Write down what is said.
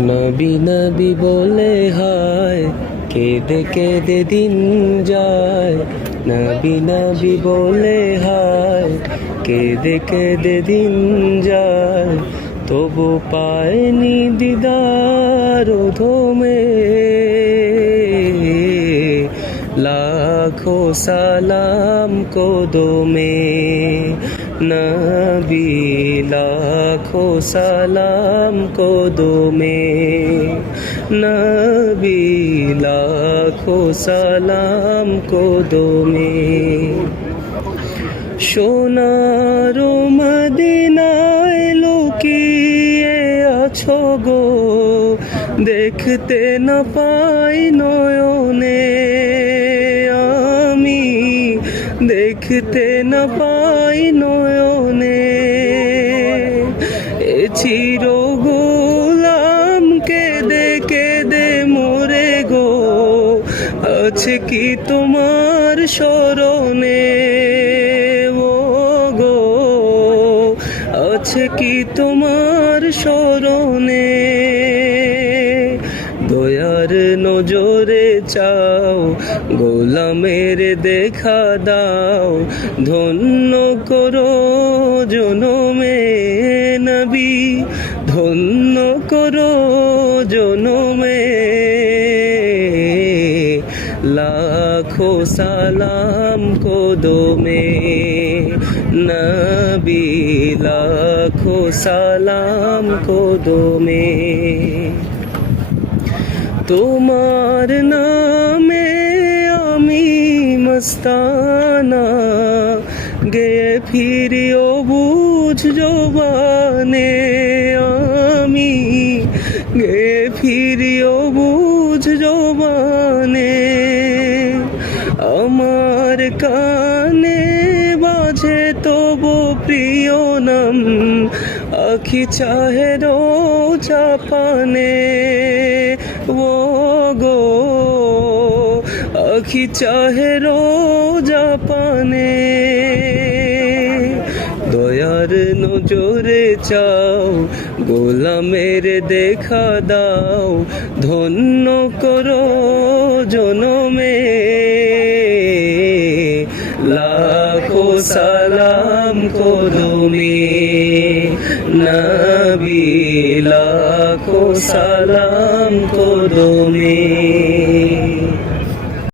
নবী নবী বলে হায়, কেঁদে কেঁদে দিন যায়। নবী নবী বলে হায়, কেঁদে কেঁদে দিন যায়। তবু পায়নি দিদার ধমে লাখো সালাম কোদমে। নবী লাখো সালাম কোদমে নবী লাখো সালাম কোদমে সোনার মদিনায় লুকিয়ে আছো গো, দেখতে না পাই নয়নে। দেখতে না পাই নয়নে। এ চির গোলাম কেঁদে কেঁদে মোরে গো। আছে কি তোমার স্মরণে? ও গো, আছে কি তোমার স্মরণে? দয়ার নজরে চাও, গোলামের দেখা দাও। ধন্য করো জনমে নবী, ধন্য করো জনমে। লাখো সালাম কোদমে নবী, লাখো সালাম কোদমে। তোমার নামে আমি মস্তানা। গে ফিরিও বুঝ জবানে আমি। গে ফিরিও বুঝ জবানে। আমার কানে বাজে তবু প্রিয় নাম। আখি চাহে রো চাপানে। ও গো আখি চাহে রো জাপানে দয়ার নজরে চাও, গোলামের দেখা দাও। ধন্য করো জনমে। সালাম কোদমে নবী লাখো সালাম কোদমে।